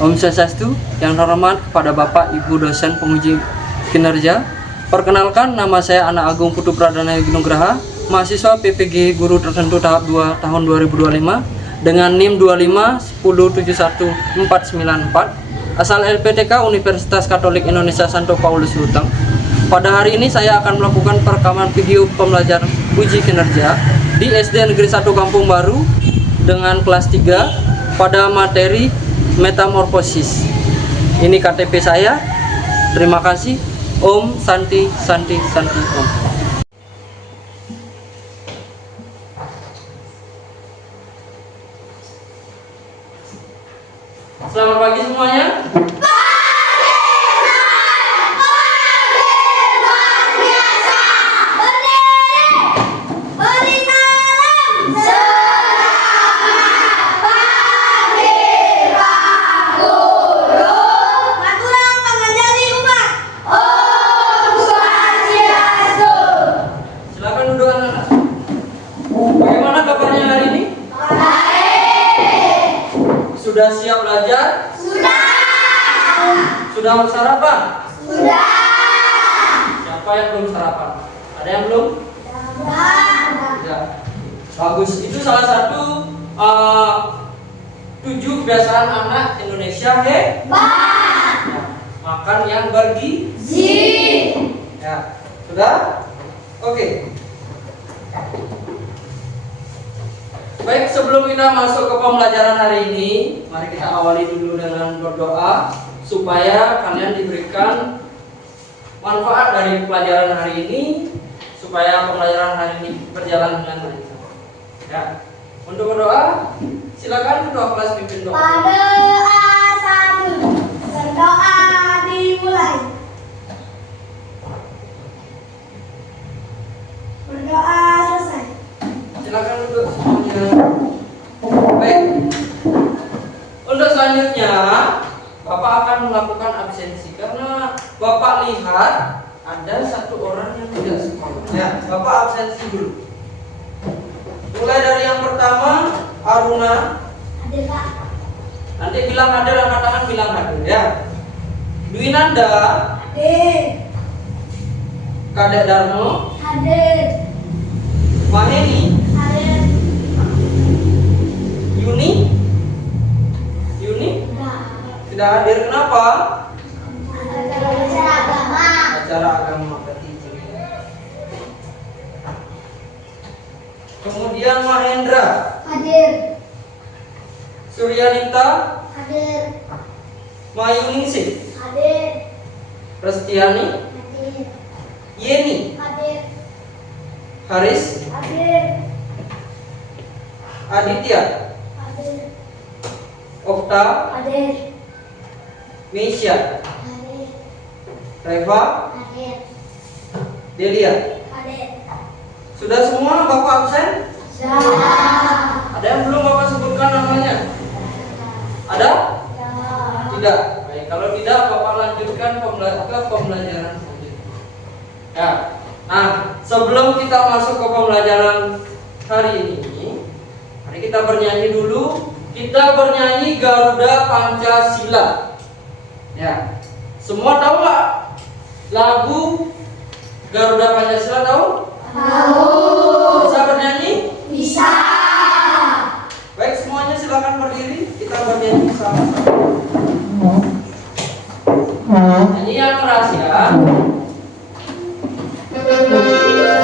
Om Swastiastu, yang terhormat kepada Bapak Ibu dosen penguji kinerja. Perkenalkan, nama saya Anak Agung Putu Pradana Yogi Nugraha, mahasiswa PPG Guru Tertentu tahap 2 tahun 2025 dengan NIM 25 1071 494, asal LPTK Universitas Katolik Indonesia Santo Paulus Ruteng. Pada hari ini saya akan melakukan perekaman video pembelajaran uji kinerja di SD Negeri 1 Kampung Baru dengan kelas 3 pada materi metamorfosis. Ini KTP saya. Terima kasih. Om Santi Santi Santi Om. Selamat pagi semuanya. Bagaimana kabarnya hari ini? Baik. Sudah siap belajar? Sudah. Sudah sarapan? Sudah. Siapa yang belum sarapan? Ada yang belum? Sudah. Bagus. Itu salah satu 7 kebiasaan anak Indonesia hebat. Ya. Makan yang bergizi. Ya. Sudah? Oke. Baik, sebelum kita masuk ke pembelajaran hari ini, mari kita awali dulu dengan berdoa supaya kalian diberikan manfaat dari pelajaran hari ini, supaya pembelajaran hari ini berjalan dengan baik. Ya, untuk berdoa, silakan ketua kelas pimpin doa. Pada A1, berdoa dimulai. Berdoa selesai. Silakan duduk semuanya. Baik. Untuk selanjutnya, Bapak akan melakukan absensi karena Bapak lihat ada satu orang yang tidak sekolah. Ya, Bapak absensi dulu. Mulai dari yang pertama, Aruna. Hadir, Pak. Nanti bilang hadir, angkat tangan bilang hadir ya. Dwinanda. Hadir. Kadek Darmo. Hadir. Maheni. Hadir. Yuni. Yuni Nah, tidak hadir, kenapa? ada acara agama. Acara agama berarti. Kemudian Mahendra. Hadir. Suryanita. Hadir. Mayuningsih. Hadir. Restiani. Hadir. Yeni. Hadir. Haris. Hadir. Aditya. Hadir. Okta. Hadir. Meisya. Hadir. Reva. Hadir. Delia. Hadir. Sudah semua Bapak absen? Sudah. Ada yang belum Bapak sebutkan namanya? Ada? Tidak. Baik, kalau tidak Bapak lanjutkan ke pembelajaran selanjutnya. Ya. Nah, sebelum kita masuk ke pembelajaran hari ini, mari kita bernyanyi dulu. Kita bernyanyi Garuda Pancasila. Ya. Semua tahu nggak lagu Garuda Pancasila, tahu? Tahu. Bisa bernyanyi? Bisa. Baik, semuanya silakan berdiri. Kita bernyanyi sama-sama. Nyanyi yang keras ya. Pancasila,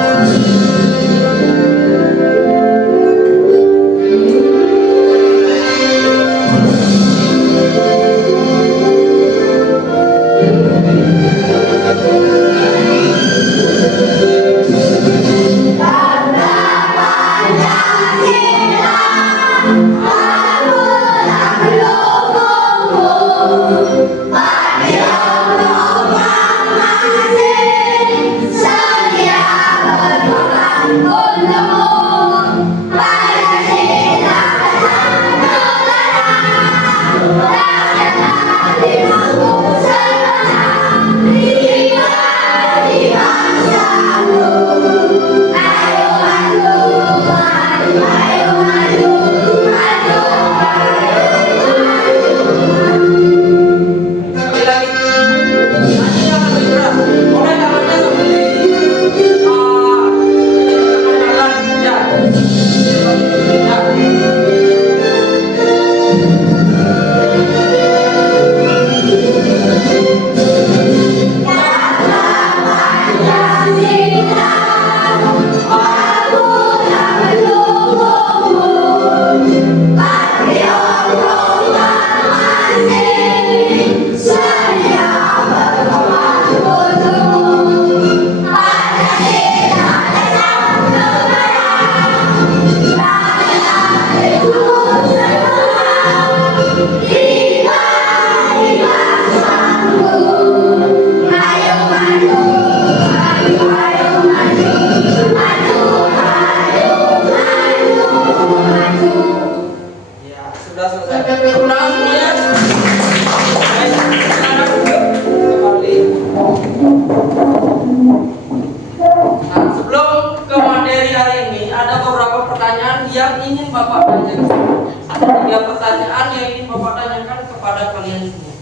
kepada kalian semua.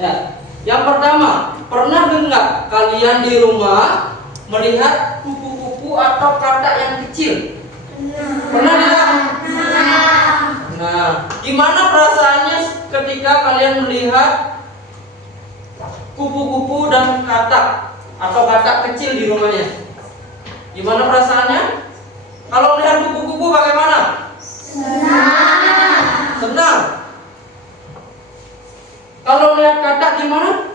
Ya, yang pertama, pernah enggak kalian di rumah melihat kupu-kupu atau katak yang kecil? Pernah enggak? Nah, gimana perasaannya ketika kalian melihat kupu-kupu dan katak atau katak kecil di rumahnya? Gimana perasaannya? Kalau melihat kupu-kupu bagaimana? Senang. Kalau lihat katak gimana?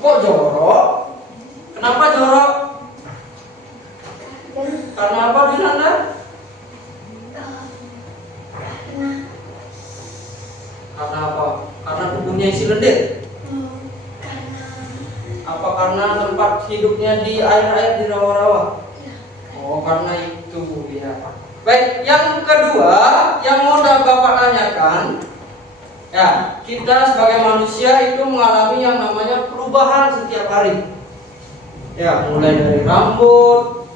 Kok jorok? Kenapa jorok? Karena apa, Dinanda? Karena apa? Karena tubuhnya isi lendir. Apa karena tempat hidupnya di air-air, di rawa-rawa? Oh, karena itu ya. Baik, yang kedua yang mau Bapak tanyakan, ya, kita sebagai manusia itu mengalami yang namanya perubahan setiap hari. Ya, mulai dari rambut,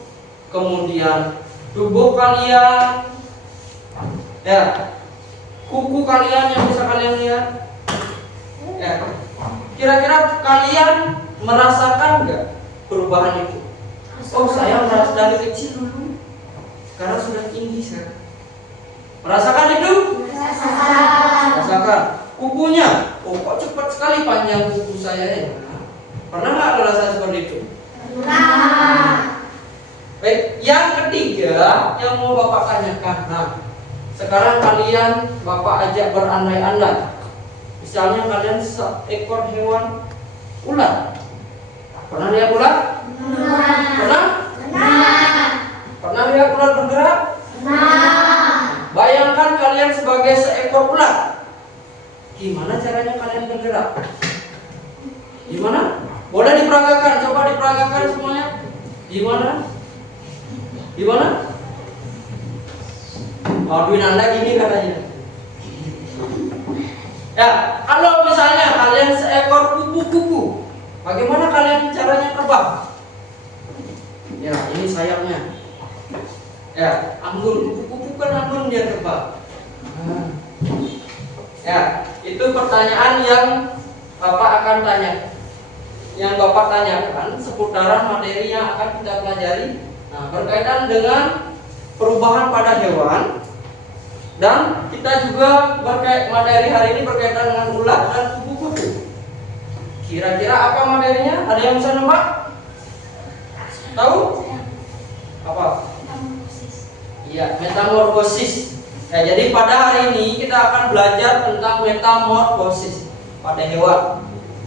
kemudian tubuh kalian, ya, kuku kalian yang bisa kalian lihat. Ya, kira-kira kalian merasakan nggak perubahan itu? Oh, saya merasa dari kecil dulu, sekarang sudah tinggi sekarang. Merasakan itu? Rasakan. Kukunya, oh kok cepat sekali panjang kuku saya ya? Pernah nggak merasa seperti itu? Baik, yang ketiga yang mau Bapak tanyakan. Nah, sekarang kalian Bapak ajak berandai-andai. Misalnya kalian seekor hewan ular. Pernah lihat ular? Pernah? Pernah lihat ular bergerak? Bayangkan kalian sebagai seekor ular. Gimana caranya kalian bergerak? Gimana? Boleh diperagakan, coba diperagakan semuanya. Gimana? Gimana? Aduin Anda gini katanya. Ya, kalau misalnya kalian seekor kupu-kupu, bagaimana kalian caranya terbang? Ya, ini sayapnya. Ya, anggun, kupu-kupu kan anggun dia terbang. Ya, itu pertanyaan yang Bapak akan tanya. Yang Bapak tanyakan seputaran materi yang akan kita pelajari. Nah, berkaitan dengan perubahan pada hewan. Dan kita juga materi hari ini berkaitan dengan ular dan kupu-kupu. Kira-kira apa materinya? Ada yang bisa nebak? Tahu? Apa? Iya, metamorfosis. Ya, jadi pada hari ini kita akan belajar tentang metamorfosis pada hewan.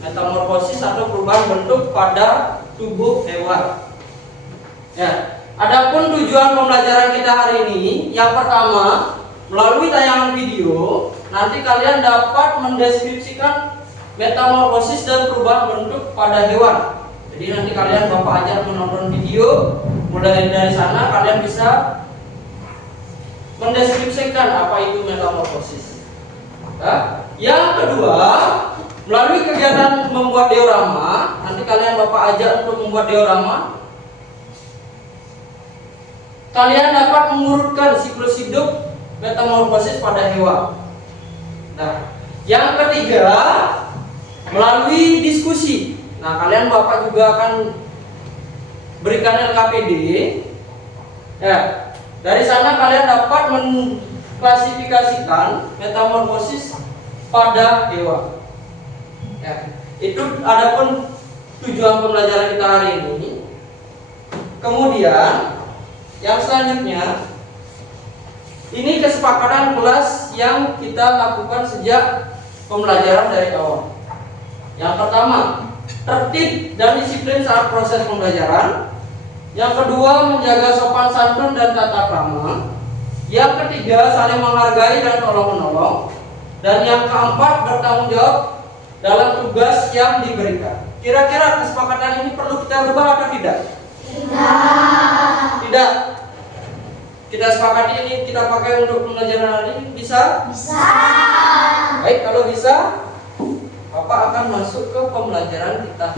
Metamorfosis atau perubahan bentuk pada tubuh hewan. Ya, adapun tujuan pembelajaran kita hari ini, yang pertama, melalui tayangan video, nanti kalian dapat mendeskripsikan metamorfosis dan perubahan bentuk pada hewan. Jadi nanti kalian Bapak ajak menonton video, mulai dari sana kalian bisa mendeskripsikan apa itu metamorfosis. Nah, yang kedua, melalui kegiatan membuat diorama, nanti kalian Bapak ajak untuk membuat diorama. Kalian dapat mengurutkan siklus hidup metamorfosis pada hewan. Nah, yang ketiga, melalui diskusi. Nah, kalian Bapak juga akan berikan LKPD. Ya, dari sana kalian dapat mengklasifikasikan metamorfosis pada hewan. Ya, itu adapun tujuan pembelajaran kita hari ini. Kemudian, yang selanjutnya, ini kesepakatan kelas yang kita lakukan sejak pembelajaran dari awal. Yang pertama, tertib dan disiplin saat proses pembelajaran. Yang kedua, menjaga sopan santun dan tata krama. Yang ketiga, saling menghargai dan tolong-menolong. Dan yang keempat, bertanggung jawab dalam tugas yang diberikan. Kira-kira kesepakatan ini perlu kita rubah atau tidak? Tidak. Kita sepakati ini kita pakai untuk pembelajaran hari ini, bisa? Bisa. Baik, kalau bisa, Bapak akan masuk ke pembelajaran kita.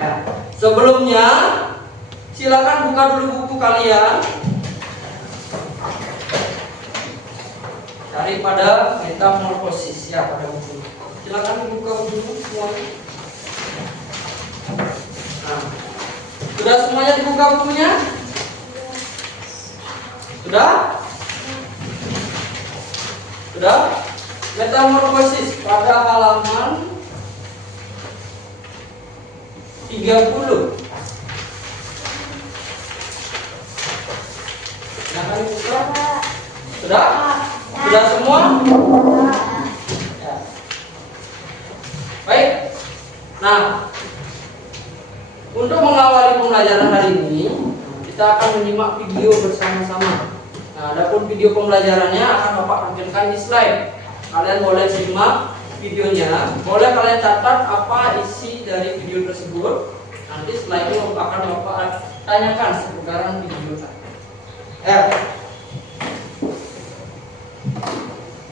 Ya. Sebelumnya, silakan buka dulu buku kalian. daripada metamorfosis ya pada buku. Silakan dibuka buku semuanya. Nah, sudah semuanya dibuka bukunya? Sudah? Sudah? Metamorfosis pada halaman 30. Silakan dibuka. Sudah? Sudah semua? Ya. Baik. Nah, untuk mengawali pembelajaran hari ini, kita akan menyimak video bersama-sama. Nah, adapun video pembelajarannya akan Bapak tampilkan di slide. Kalian boleh simak videonya, boleh kalian catat apa isi dari video tersebut. Nanti setelah itu akan Bapak tanyakan seputaran video tadi.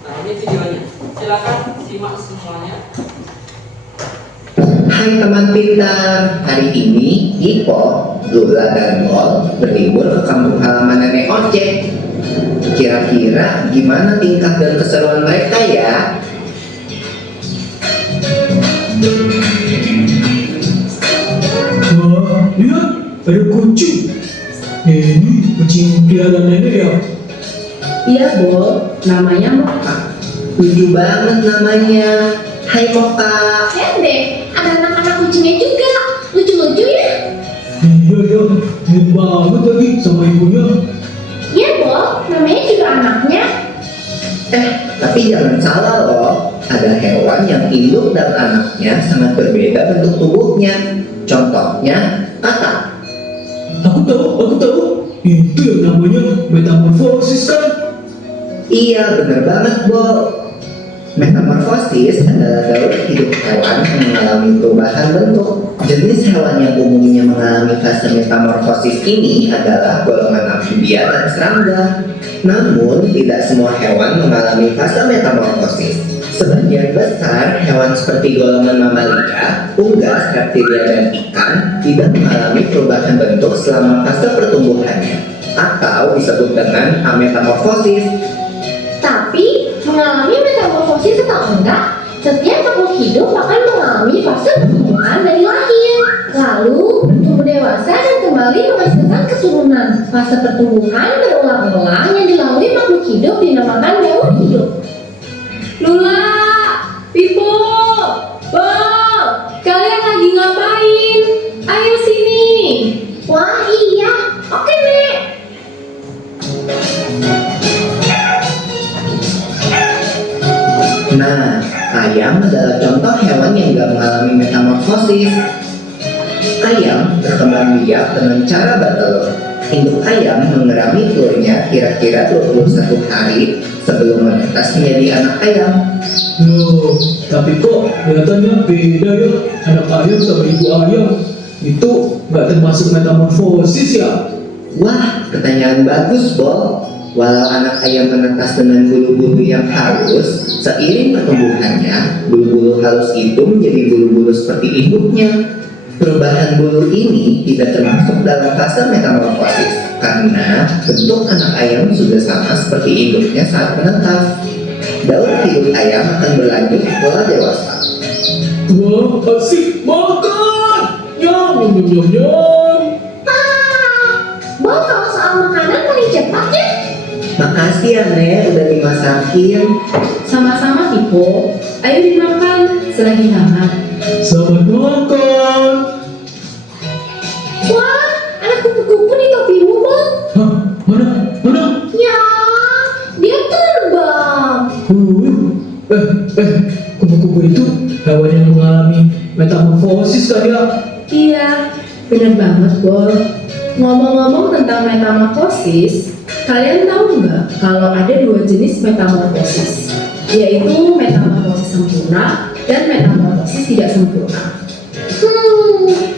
Nah, ini videonya. Silakan simak semuanya. Hai teman pintar, hari ini Ipo, Lula, dan Bol berlibur ke kampung halaman nenek ojek. Kira-kira gimana tingkah dan keseruan mereka ya? Wah, lihat, ada kucing. Ini kucing peliharaan nenek ya? Iya, Bol. Namanya Moka. Lucu banget namanya. Hai Moka. Lihat deh, ada anak-anak kucingnya juga. Lucu-lucu ya? Iya ya, mirip banget lagi sama ibunya. Iya, Bol. Namanya juga anaknya. Tapi jangan salah loh. Ada hewan yang induk dan anaknya sangat berbeda bentuk tubuhnya. Contohnya, katak. Aku tahu. Itu yang namanya metamorfosis kan? Iya, bener banget, Bo. Metamorfosis adalah daur hidup hewan yang mengalami perubahan bentuk. Jenis hewan yang umumnya mengalami fase metamorfosis ini adalah golongan amfibia dan serangga. Namun, tidak semua hewan mengalami fase metamorfosis. Sebagian besar hewan seperti golongan mamalia, unggas, reptilia, dan ikan tidak mengalami perubahan bentuk selama fase pertumbuhannya, atau disebut dengan ametamorfosis. Tapi mengalami metamorfosis atau enggak, setiap makhluk hidup akan mengalami fase pertumbuhan dari lahir, lalu tumbuh dewasa dan kembali menghasilkan keturunan. Fase pertumbuhan berulang-ulang yang dilalui makhluk hidup dinamakan daur hidup. Lula, Pipo, Bol, kalian lagi ngapain? Ayo sini. Wah iya, oke Nek. Nah, ayam adalah contoh hewan yang tidak mengalami metamorfosis. Ayam berkembang biak dengan cara bertelur. Induk ayam mengerami telurnya kira-kira 21 hari sebelum menetas menjadi anak ayam. Loh, tapi kok kelihatannya beda ya anak ayam sama ibu ayam. Itu nggak termasuk metamorfosis ya? Wah, pertanyaan bagus, Bo. Walau anak ayam menetas dengan bulu-bulu yang halus, seiring pertumbuhannya, bulu-bulu halus itu menjadi bulu-bulu seperti induknya. Perubahan bulu ini tidak termasuk dalam fase metamorfosis karena bentuk anak ayam sudah sama seperti induknya saat menetas. Daur hidup ayam akan berlanjut setelah dewasa. Wah, asik makan. Nyam. Bol kalau soal makanan paling cepat ya. Makasih ya, Nek, udah dimasakin. Sama-sama, Pipo. Ayo dimakan selagi hangat. Selamat makan. Wah, ada kupu-kupu di topimu, Bol. Hah, mana? Ya, dia terbang. Kupu-kupu itu hewan yang mengalami metamorfosis kan ya? Iya, benar banget, Bol. Ngomong-ngomong tentang metamorfosis, kalian tahu nggak kalau ada dua jenis metamorfosis, yaitu metamorfosis sempurna dan metamorfosis tidak sempurna.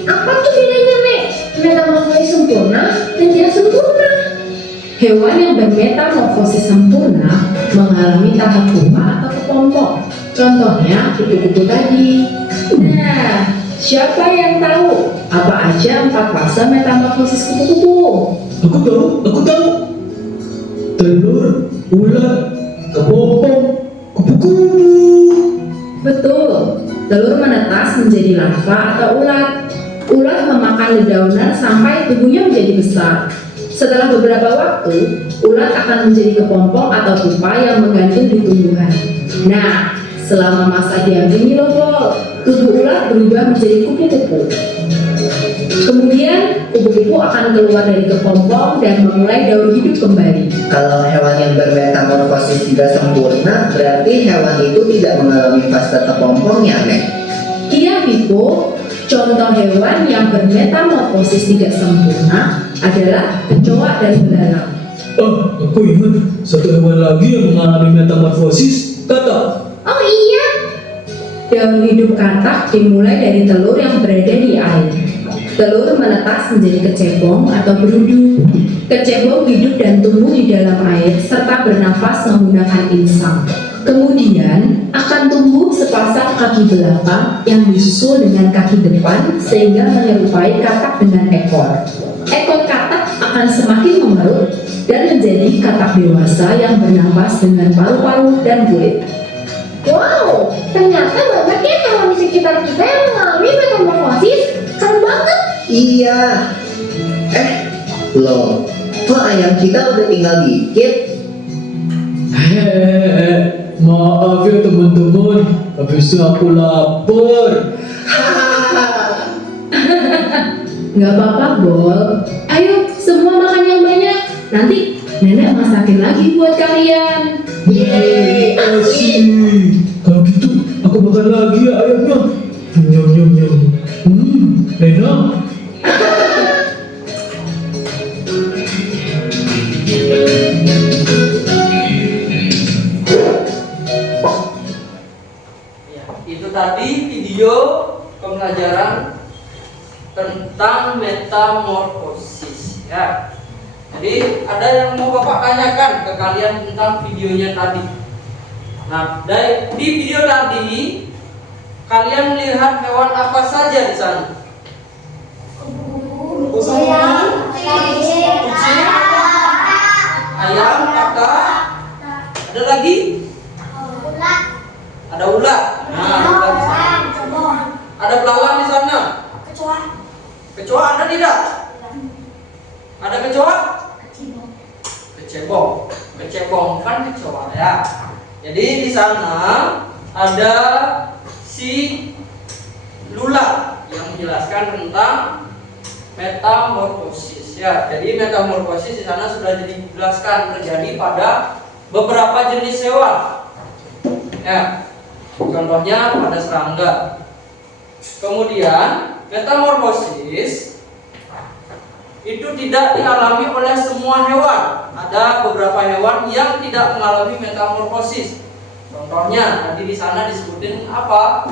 Apa tuh bedanya, Nek? Metamorfosis sempurna dan tidak sempurna. Hewan yang bermetamorfosis sempurna mengalami tahap pupa atau kepompong. Contohnya kupu-kupu tadi. Nah, siapa yang tahu apa aja 4 fase metamorfosis kupu-kupu? Aku tahu. Telur, ulat, kepompong, menjadi larva atau ulat. Ulat memakan dedaunan sampai tubuhnya menjadi besar. Setelah beberapa waktu, ulat akan menjadi kepompong atau pupa yang menggantung di tumbuhan. Nah, selama masa diam ini loh, Bol, tubuh ulat berubah menjadi kupu-kupu. Kemudian, kupu-kupu akan keluar dari kepompong dan memulai daur hidup kembali. Kalau hewan yang bermetamorfosis tidak sempurna, berarti hewan itu tidak mengalami fase kepompongnya, Nek. Iya, Pipo. Contoh hewan yang bermetamorfosis tidak sempurna adalah kecoa dan belalang. Oh, aku ingat satu hewan lagi yang mengalami metamorfosis, katak. Oh iya, Daur hidup katak dimulai dari telur yang berada di air. Telur menetas menjadi kecebong atau berudu. Kecebong hidup dan tumbuh di dalam air serta bernafas menggunakan insang. Kemudian akan tumbuh sepasang kaki belakang yang disusul dengan kaki depan sehingga menyerupai katak dengan ekor. Ekor katak akan semakin mengerut dan menjadi katak dewasa yang bernafas dengan paru-paru dan kulit. wow, ternyata banyak ya hewan di sekitar kita yang mengalami metamorfosis. Keren banget. Iya. Loh, kok ayam kita udah tinggal dikit? Maaf ya teman-teman, habisnya aku lapar. Nggak apa-apa, Bol. Ayo, semua makan yang banyak. Nanti nenek masakin lagi buat kalian. Yeay, Asik. Kalau gitu, aku makan lagi ya ayamnya. Nyam nyam nyam. Enak. Ya, itu tadi video pembelajaran tentang metamorfosis ya. Jadi ada yang mau Bapak tanyakan ke kalian tentang videonya tadi. Nah, di video tadi kalian melihat hewan apa saja di sana? Kucing, ayam, kakak, ada lagi? Ada ulat. Nah, ulat di sana. Ada belalang di sana. Kecoa ada tidak? Ada kecoa? Kecebong kan kecoa ya. Jadi di sana ada si Lula yang menjelaskan tentang metamorfosis ya. Jadi metamorfosis di sana sudah dijelaskan terjadi pada beberapa jenis hewan. Ya. Contohnya pada serangga. Kemudian metamorfosis itu tidak dialami oleh semua hewan. Ada beberapa hewan yang tidak mengalami metamorfosis. Contohnya tadi di sana disebutin apa?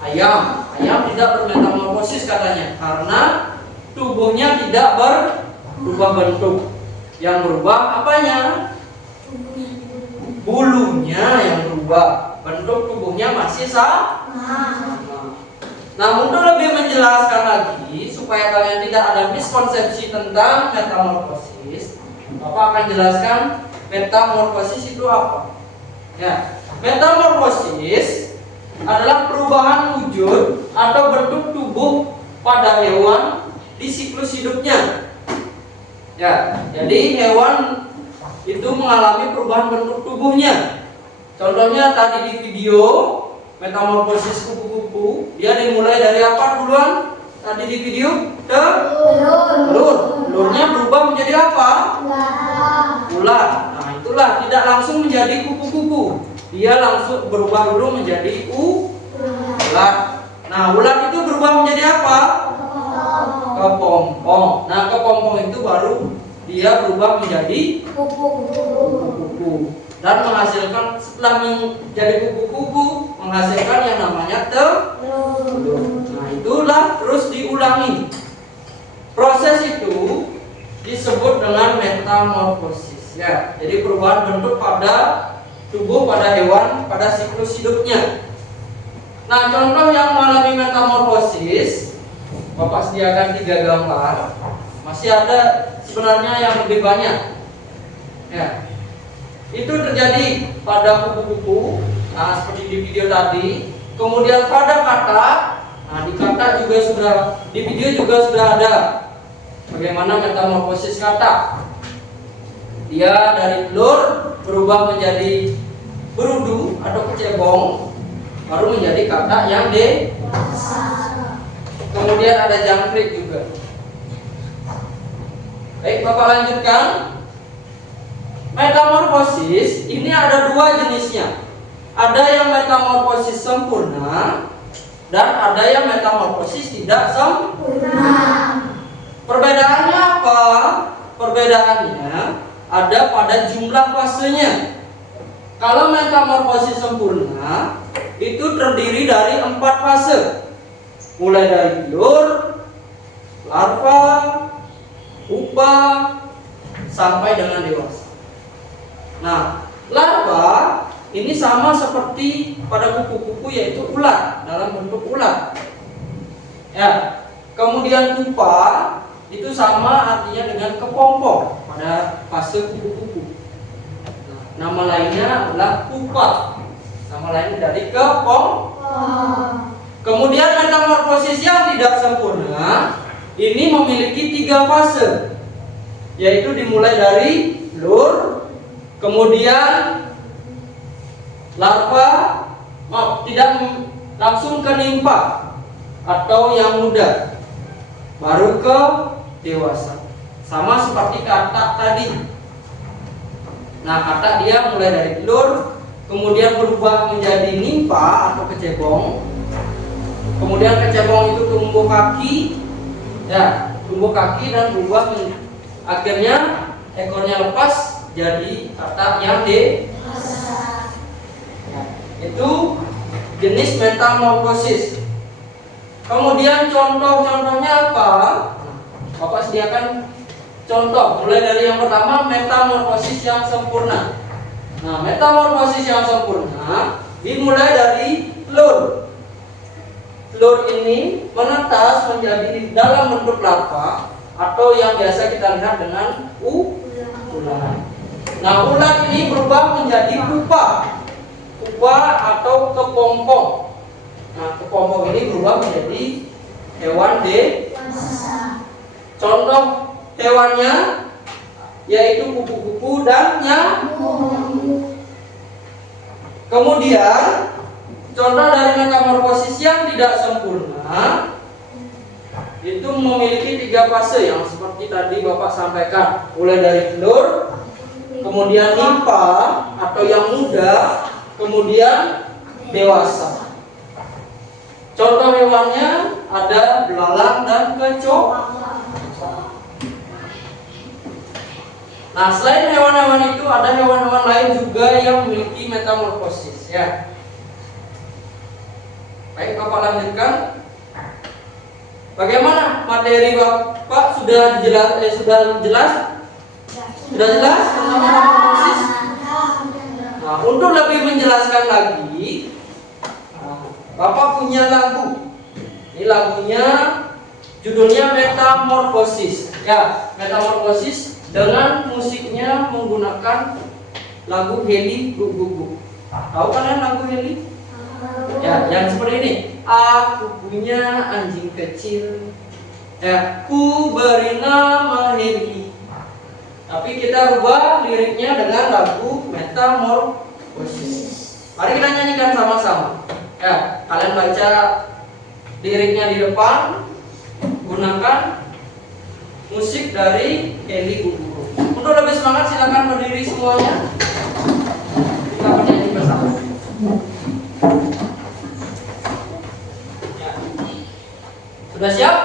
Ayam. Ayam tidak bermetamorfosis katanya karena tubuhnya tidak berubah bentuk. Yang berubah apanya? Bulunya yang berubah. Bentuk tubuhnya masih sama. Nah, untuk lebih menjelaskan lagi supaya kalian tidak ada miskonsepsi tentang metamorfosis, Bapak akan jelaskan metamorfosis itu apa. Ya, metamorfosis adalah perubahan wujud atau bentuk tubuh pada hewan di siklus hidupnya. Ya, jadi hewan itu mengalami perubahan bentuk tubuhnya. Contohnya tadi di video metamorfosis kupu-kupu, dia dimulai dari apa duluan? Tadi di video telur. Telurnya berubah menjadi apa? Ulat. Nah, itulah tidak langsung menjadi kupu-kupu. Dia langsung berubah dulu menjadi ulat. Nah, ulat itu berubah menjadi apa? Kepompong. Nah, kepompong itu baru dia berubah menjadi kupu-kupu dan menghasilkan, setelah menjadi kupu-kupu, menghasilkan yang namanya telur. Nah, itulah terus diulangi. Proses itu disebut dengan metamorfosis ya. Jadi perubahan bentuk pada tubuh pada hewan pada siklus hidupnya. Nah, contoh yang mengalami metamorfosis, Bapak sediakan 3 gambar. Masih ada sebenarnya yang lebih banyak. Ya. Itu terjadi pada kupu-kupu. Nah, seperti di video tadi, Kemudian pada kata, nah di kata juga sudah, di video juga sudah ada bagaimana metamorfosis kata. Dia dari telur berubah menjadi berudu atau kecebong, baru menjadi kata yang dewasa. Kemudian ada jangkrik juga. Baik, Bapak lanjutkan. Metamorfosis ini ada dua jenisnya. Ada yang metamorfosis sempurna dan ada yang metamorfosis tidak sempurna. Perbedaannya apa? Perbedaannya ada pada jumlah fasenya. Kalau metamorfosis sempurna itu terdiri dari 4 fase. Mulai dari telur, larva, pupa, sampai dengan dewasa. Nah, larva ini sama seperti pada kupu-kupu, yaitu ular, dalam bentuk ular. Ya, kemudian pupa itu sama artinya dengan kepompong pada fase kupu-kupu. Nah, nama lainnya adalah pupa. Nama lain dari kepompong. Kemudian metamorfosis yang tidak sempurna ini memiliki 3 fase, yaitu dimulai dari telur, kemudian larva, tidak langsung ke nimfa atau yang muda, baru ke dewasa. Sama seperti kata tadi. Nah, kata dia mulai dari telur, kemudian berubah menjadi nimfa atau kecebong. Kemudian kecebong itu tumbuh kaki, ya, tumbuh kaki dan berubah akhirnya ekornya lepas jadi kata yang dewasa. Itu jenis metamorfosis. Kemudian contoh-contohnya apa? Bapak sediakan contoh. Mulai dari yang pertama, metamorfosis yang sempurna. Nah, metamorfosis yang sempurna dimulai dari telur. Telur ini menetas menjadi dalam bentuk larva atau yang biasa kita lihat dengan ular. Nah, ular ini berubah menjadi pupa. Pupa atau kepompong. Nah, kepompong ini berubah menjadi hewan dewasa. Contoh hewannya yaitu kupu-kupu dan nyamuk. Kemudian contoh dari metamorfosis yang tidak sempurna itu memiliki 3 fase yang seperti tadi Bapak sampaikan. Mulai dari telur, kemudian nimfa atau yang muda, kemudian dewasa. Contoh hewannya ada belalang dan kecoak. Nah, selain hewan-hewan itu ada hewan-hewan lain juga yang memiliki metamorfosis, ya. Baik, Bapak lanjutkan. Bagaimana materi Bapak sudah jelas? Sudah jelas tentang metamorfosis? Nah, untuk lebih menjelaskan lagi, Bapak punya lagu. Ini lagunya, judulnya Metamorfosis. Ya, Metamorfosis dengan musiknya menggunakan lagu Heli Gugugu. Tahu kalian lagu Heli? Ya, yang seperti ini. Aku punya anjing kecil, ya, ku beri nama Heli. Tapi kita rubah liriknya dengan lagu Metamorfosis. Mari kita nyanyikan sama-sama. Ya, kalian baca liriknya di depan, gunakan musik dari Heli Gugugu. Untuk lebih semangat silakan berdiri semuanya. Kita bernyanyi bersama. Ya. Sudah siap?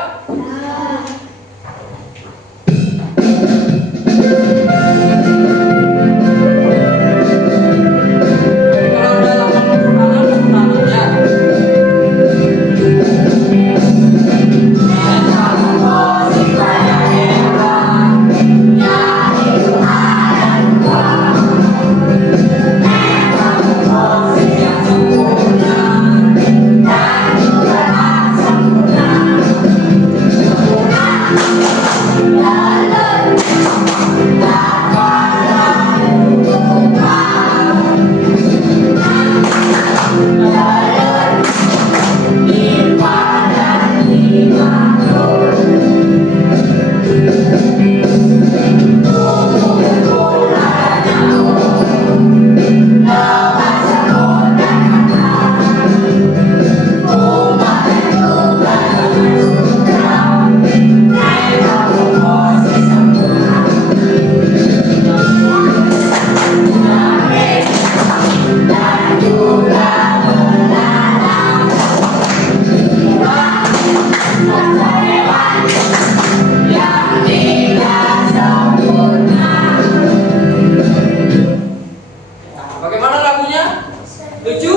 Lucu?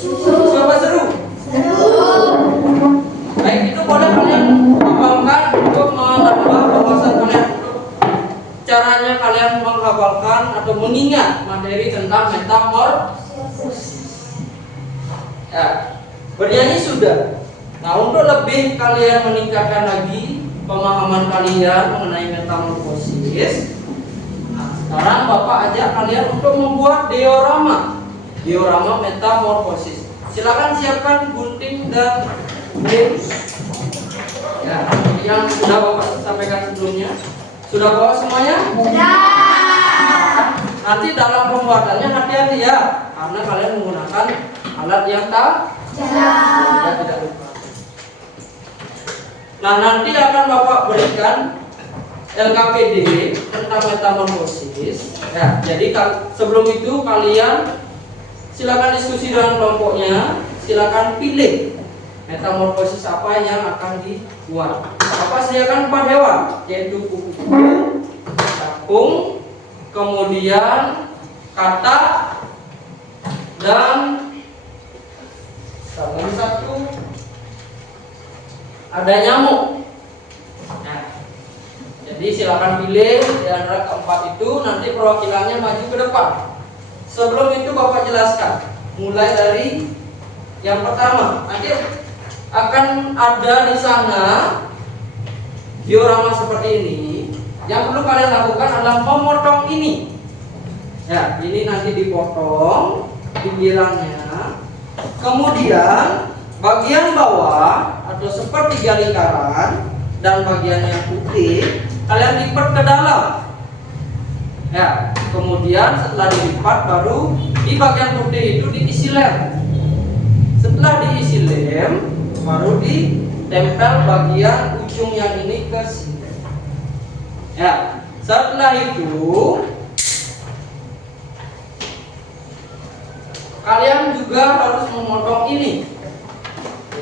Siapa seru? Baik, itu boleh kalian hafalkan untuk menambah wawasan kalian, untuk caranya kalian menghafalkan atau mengingat materi tentang metamorfosis. Ya, bernyanyi sudah. Nah, untuk lebih kalian meningkatkan lagi pemahaman kalian mengenai metamorfosis, nah, sekarang Bapak ajak kalian untuk membuat diorama metamorfosis. Silakan siapkan gunting dan lem. Ya, yang sudah Bapak sampaikan sebelumnya. Sudah bawa semuanya? Sudah. Nanti dalam pembuatannya hati-hati ya, karena kalian menggunakan alat yang tidak lupa. Nah, nanti akan Bapak berikan LKPD tentang metamorfosis. Ya, jadi sebelum itu kalian silakan diskusi dengan kelompoknya, silakan pilih metamorfosis apa yang akan dibuat. Bapak sediakan 4 hewan, yaitu kupu-kupu, capung, kemudian katak, dan satu ada nyamuk. Nah, jadi silakan pilih di antara keempat itu, nanti perwakilannya maju ke depan. Sebelum itu Bapak jelaskan, mulai dari yang pertama. Nanti akan ada di sana diorama seperti ini. Yang perlu kalian lakukan adalah memotong ini. Ya, ini nanti dipotong pinggirannya. Kemudian bagian bawah atau sepertiga lingkaran dan bagian yang putih kalian lipat ke dalam. Ya, kemudian setelah dilipat baru di bagian putih itu diisi lem. Setelah diisi lem baru ditempel bagian ujung yang ini ke sini. Ya, setelah itu kalian juga harus memotong ini.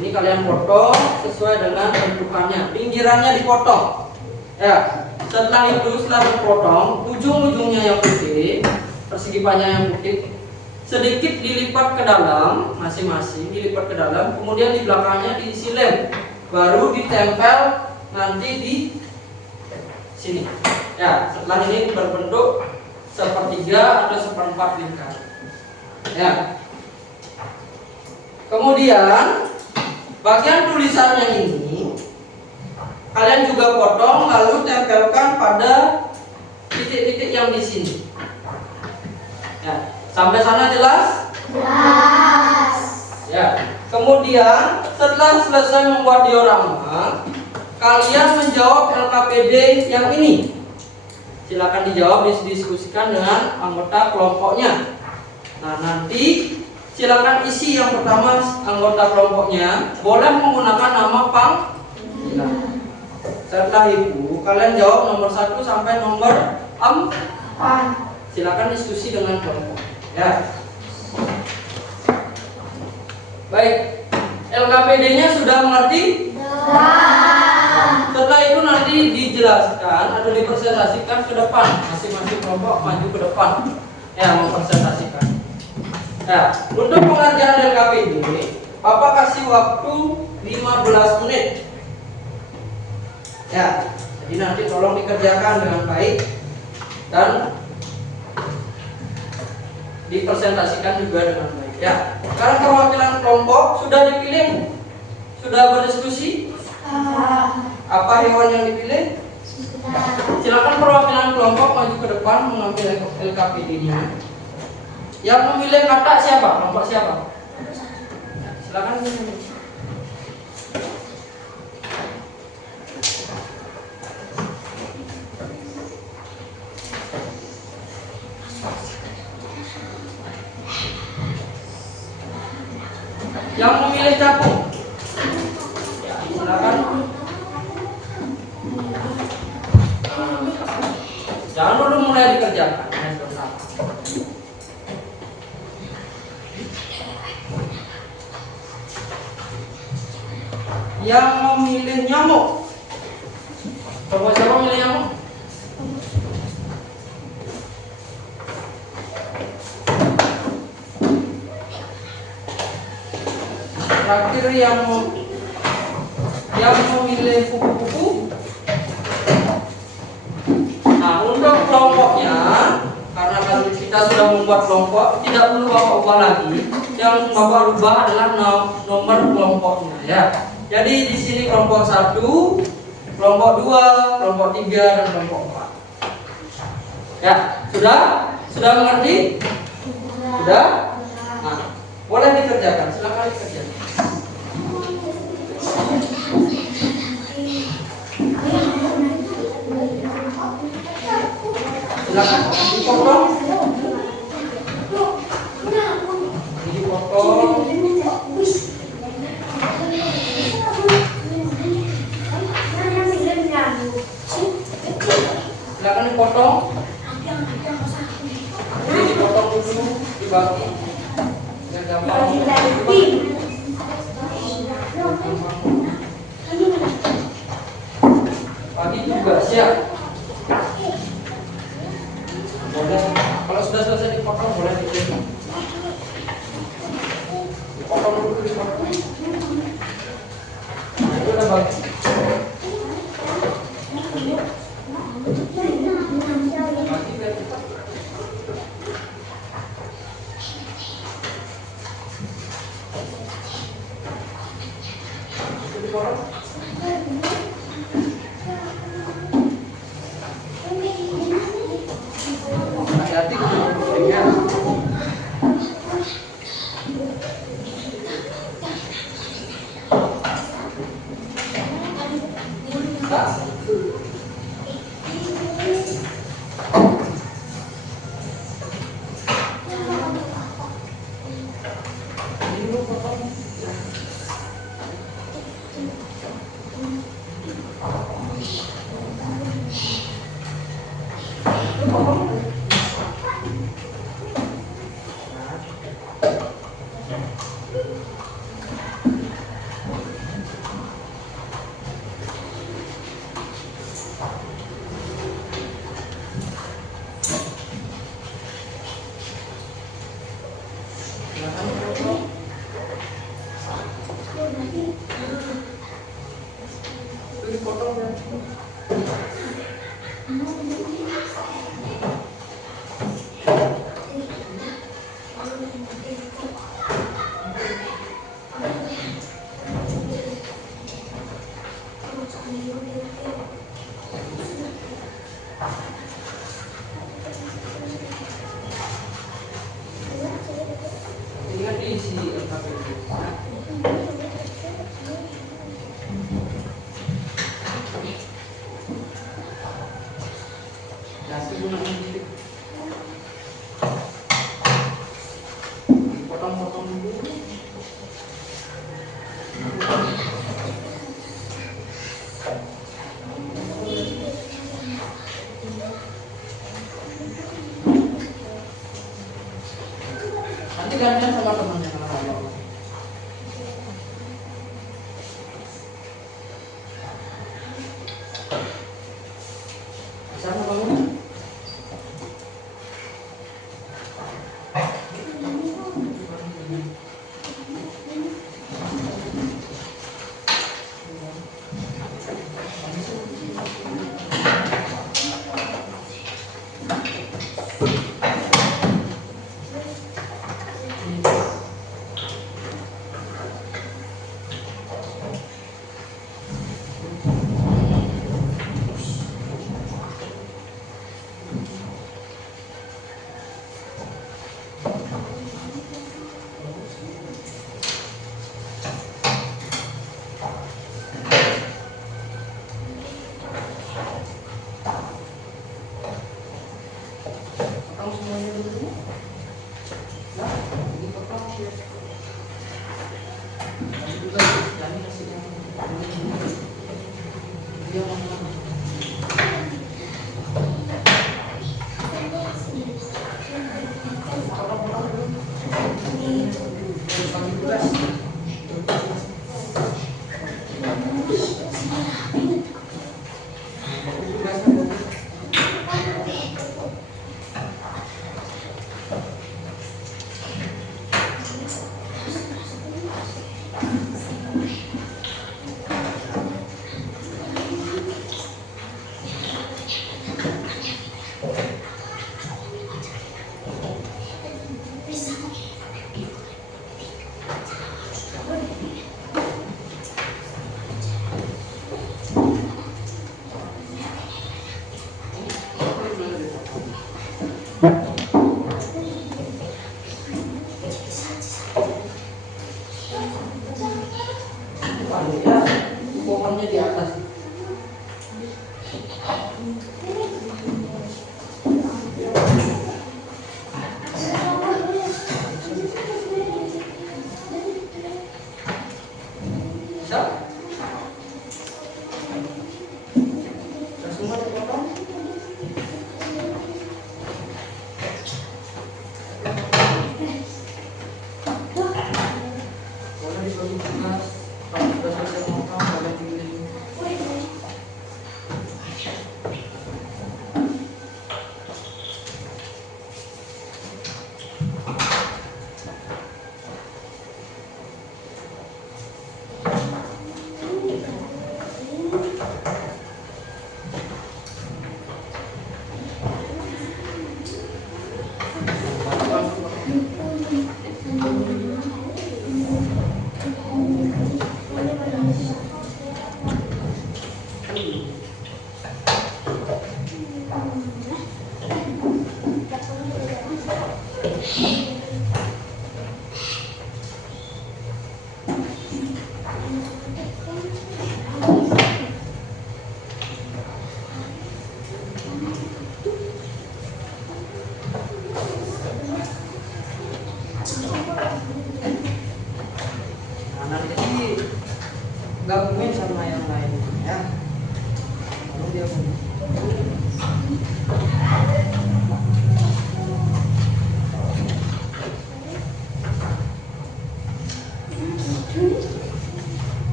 Ini kalian potong sesuai dengan bentukannya. Pinggirannya dipotong. Ya, setelah itu setelah dipotong, ujung-ujungnya yang putih, persegi panjang yang putih, sedikit dilipat ke dalam, masing-masing dilipat ke dalam. Kemudian di belakangnya diisi lem. Baru ditempel nanti di sini. Ya, setelah ini berbentuk sepertiga atau seperempat lingkaran. Ya. Kemudian bagian tulisannya ini kalian juga potong lalu tempelkan pada titik-titik yang di sini. Ya, sampai sana jelas? Jelas. Ya. Kemudian setelah selesai membuat diorama, kalian menjawab LKPD yang ini. Silakan dijawab, didiskusikan dengan anggota kelompoknya. Nah, nanti silakan isi yang pertama anggota kelompoknya, boleh menggunakan nama panggilan. Setelah itu kalian jawab nomor 1 sampai nomor 4. Silakan diskusi dengan kelompok. Ya. Baik, LKPD-nya sudah mengerti? Setelah itu nanti dijelaskan atau dipresentasikan ke depan. Masing-masing kelompok maju ke depan. Ya, mempresentasikan. Nah, untuk pengerjaan LKPD, Bapak kasih waktu 15 menit. Ya, jadi nanti tolong dikerjakan dengan baik dan dipresentasikan juga dengan baik. Ya, sekarang perwakilan kelompok sudah dipilih, sudah berdiskusi. Apa hewan yang dipilih? Silakan perwakilan kelompok maju ke depan mengambil LKPD-nya. Yang memilih katak siapa? Kelompok siapa? Silakan. Yang memilih capung. Ya, silakan. Jangan dulu mulai dikerjakan. Yang memilih nyamuk. Coba siapa memilih nyamuk? terakhir yang memilih kupu-kupu. Nah, untuk kelompoknya, karena kalau kita sudah membuat kelompok, tidak perlu Bapak ubah lagi. Yang Bapak ubah adalah nomor kelompoknya ya. Jadi di sini kelompok 1, kelompok 2, kelompok 3, dan kelompok 4. Ya, sudah mengerti? Sudah? Nah, boleh dikerjakan, silakan dikerjakan. Silakan dipotong. Silakan dipotong. Jadi dipotong dulu, dibagi. Biar gampang. Bagi juga siap. Boleh. Kalau sudah selesai dipotong boleh dipotong. Dipotong dulu dipotong. Nah, itu udah bagi. Bagi biar cepat. Itu dipotong. Hati-hati kucing-kucingnya. Ingat diisi potong-potong dulu. Nanti gantian sama temannya kalau mau. Bisa bangun? Potong semuanya dulu. Nah, ini potong. Kasih juga, jangan kasih yang dia mau. Potong-potong dulu. Bagi tugas. Tugasnya ya. Pohonnya di atas. Bisa? Sudah semua dipotong? Boleh dibagi tugas. Kalau sudah selesai potong, boleh pilih. Nah, nanti gabungin sama yang lain ya. Lalu dia bisa.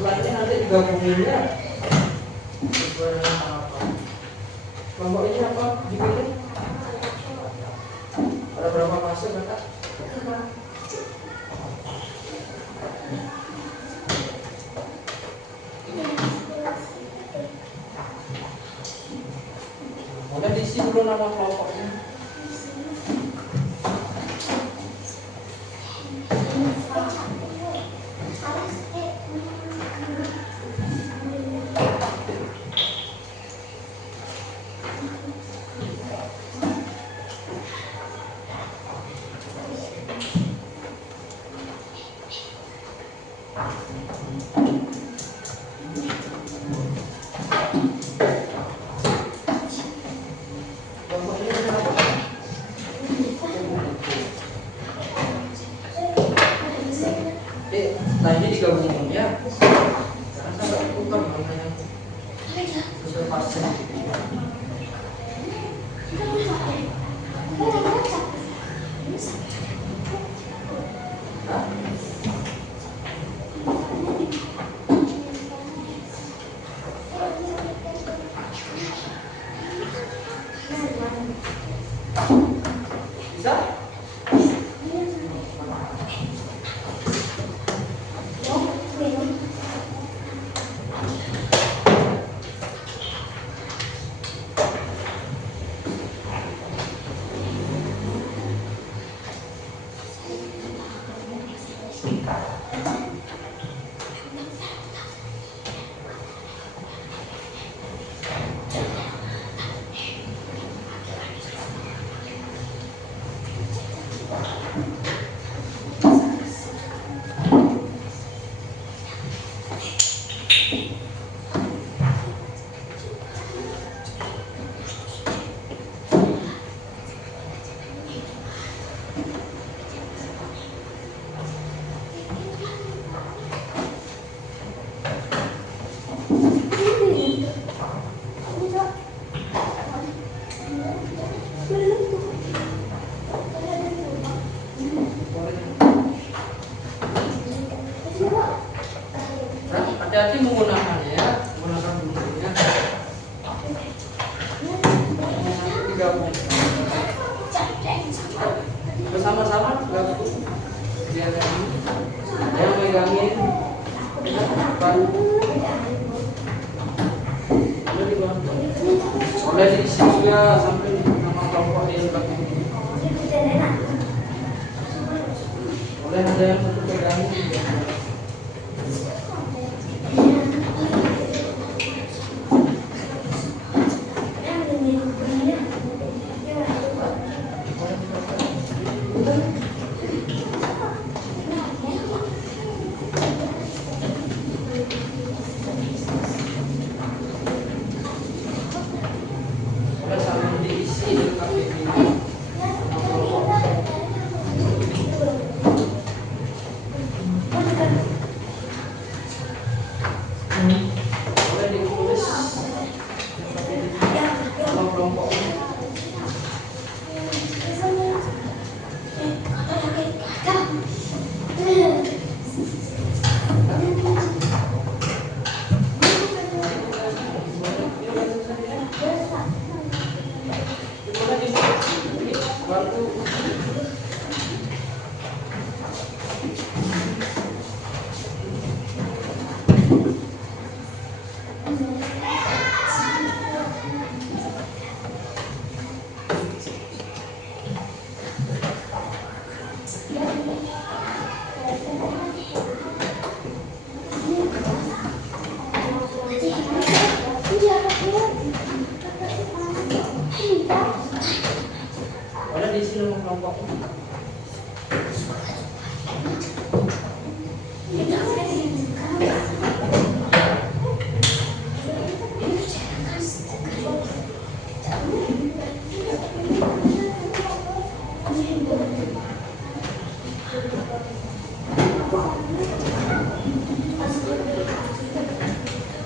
Setelahnya nanti digabunginnya sesuai dengan harapan. Kelompok ini apa dipilih? Ada berapa fase kakak? Udah diisi dulu nama kelompoknya. Kelompoknya berapa? Nah ini digabungin ya. Karena saya nggak tukar mana yang sesuai fase. Hah? Bisa? Hati-hati menggunakannya ya, menggunakan bumbunya. Digabung. Bersama-sama gabung. Biar yang megangin. Udah diisi juga sampai nama kelompok yang belakang. Boleh ada yang satu pegangin.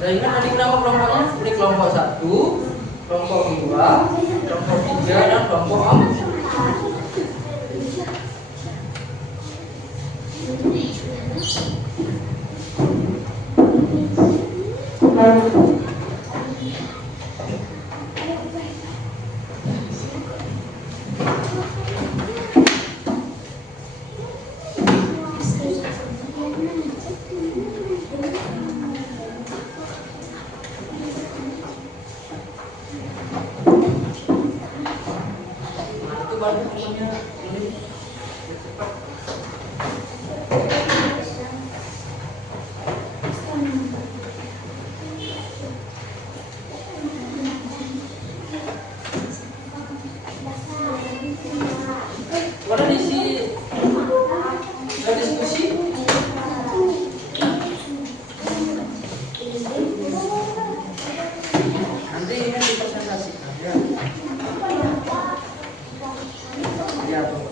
Udah ingat tadi berapa kelompoknya? Ini kelompok 1, kelompok 2, kelompok 3, dan kelompok 4. Itu baru namanya ini. Mana diisi? Ada diskusi? Nanti ini dipresentasikan ya. Ya, Pak.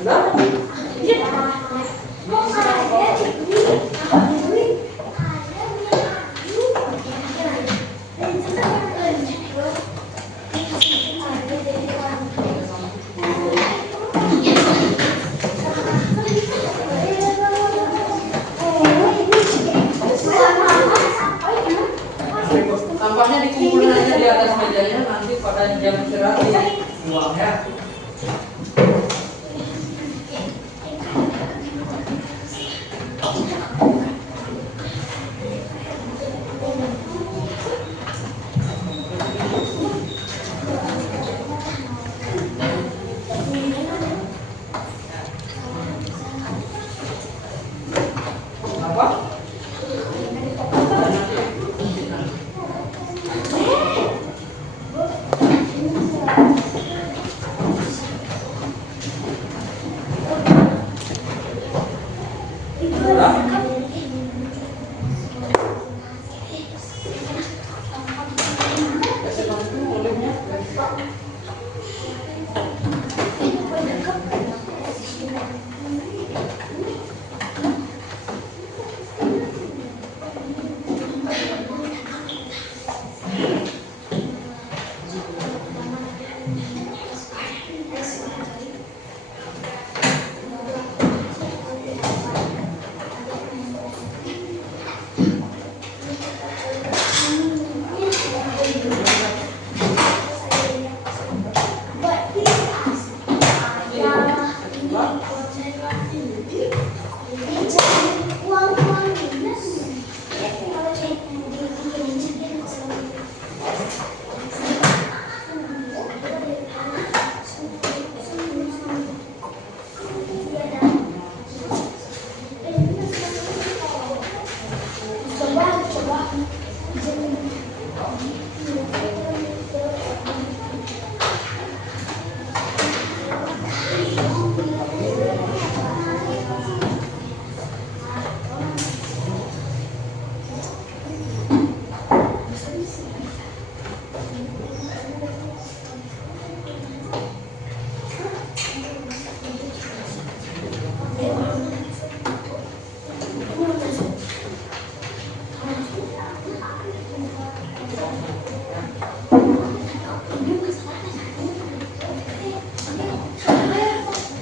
Sudah? Tampaknya dikumpulin aja di atas mejanya, nanti pada jam istirahat dibuang ya. Apa?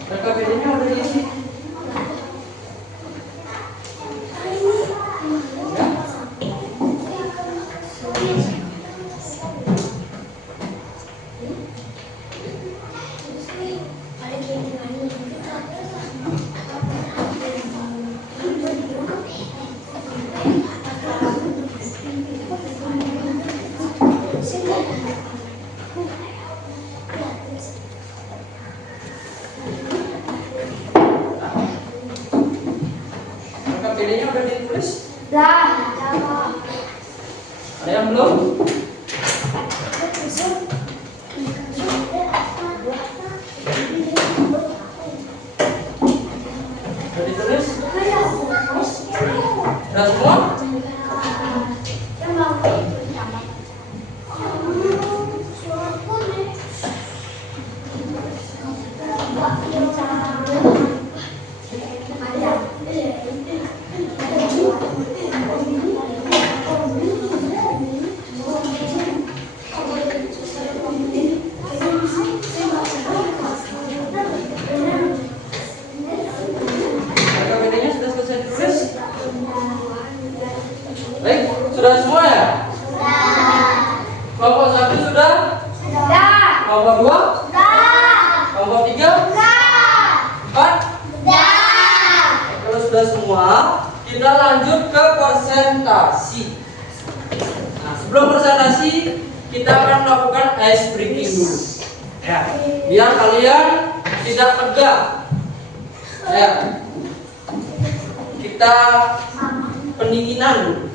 RKPD-nya udah diisi. Kelompok 2? Kelompok 3? 4? Kalau sudah semua, kita lanjut ke presentasi. Nah, sebelum presentasi, kita akan melakukan ice breaking dulu. Ya, biar kalian tidak tegang. Ya, kita pendinginan dulu.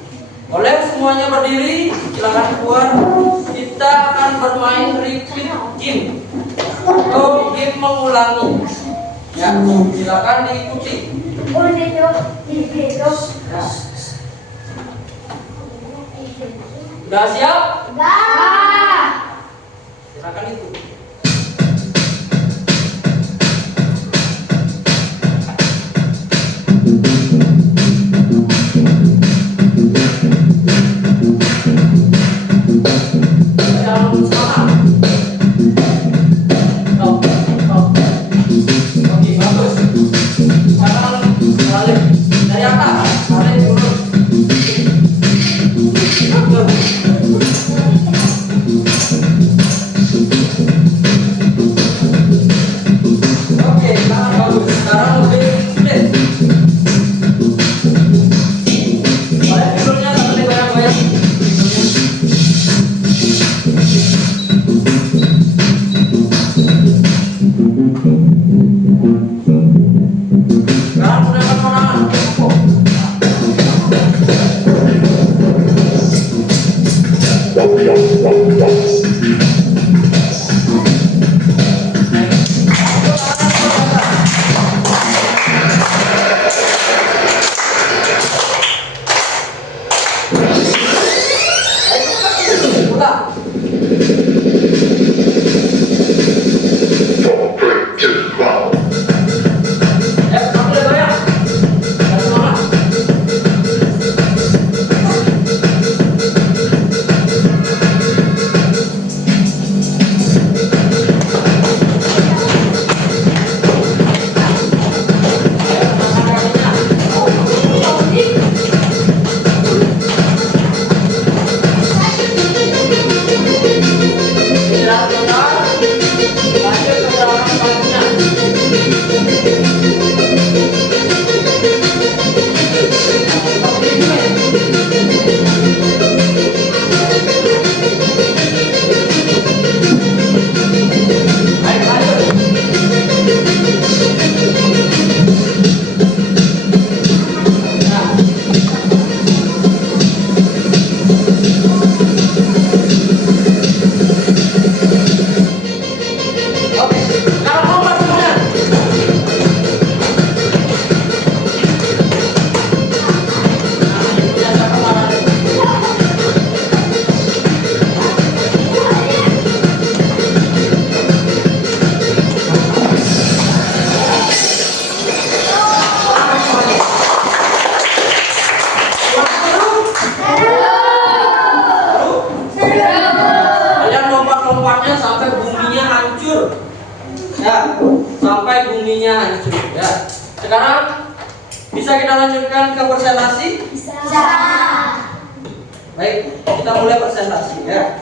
Boleh semuanya berdiri, silakan keluar. Kita akan bermain repeat game atau game mengulangi. Ya, silakan diikuti. Ya. Sudah siap? Silakan ikuti. Jangan salah. Stop. Oke, bagus. Sekarang balik dari atas, balik turun. Oke, sekarang bagus. Sekarang lebih split. Balik turunnya sampai goyang-goyang. Sekarang gunakan perangan. Ulang. Sampai goyang. Jangan semangat. Istirahat sebentar. Lanjut ke gerakan selanjutnya. Baik, lanjut. Nah. Oke, sekarang lompat semuanya. Nah, ini punya siapa kemarin? Kalian lompat-lompatnya sampai buminya hancur. Ya, sampai buminya hancur. Ya. Sekarang bisa kita lanjutkan ke presentasi? Baik, kita mulai presentasi ya.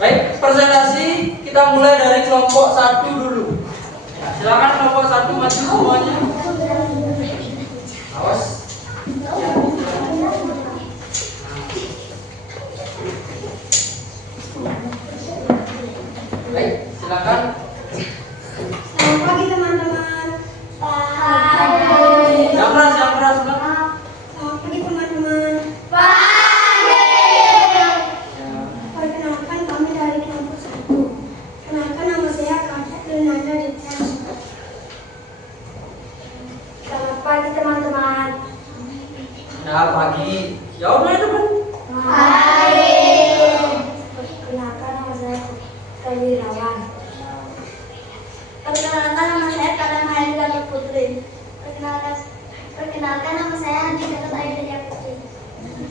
Baik, presentasi kita mulai dari kelompok 1 dulu. Ya, silakan kelompok 1 maju semuanya. Awas. Ya. Baik, silakan. Selamat pagi teman-teman. Yang keras, silakan. Selamat pagi teman-teman. Ya. Perkenalkan kami dari kelompok 1. Kenalkan nama saya Kakak Renanda Ditya. Selamat pagi teman-teman. Ya, pagi. Ya udah teman. Perkenalkan nama saya Kewirawan. Perkenalkan nama saya Kadang Hari Gatot Putri. Perkenalkan nama saya Andi Gatot Ayu Putri.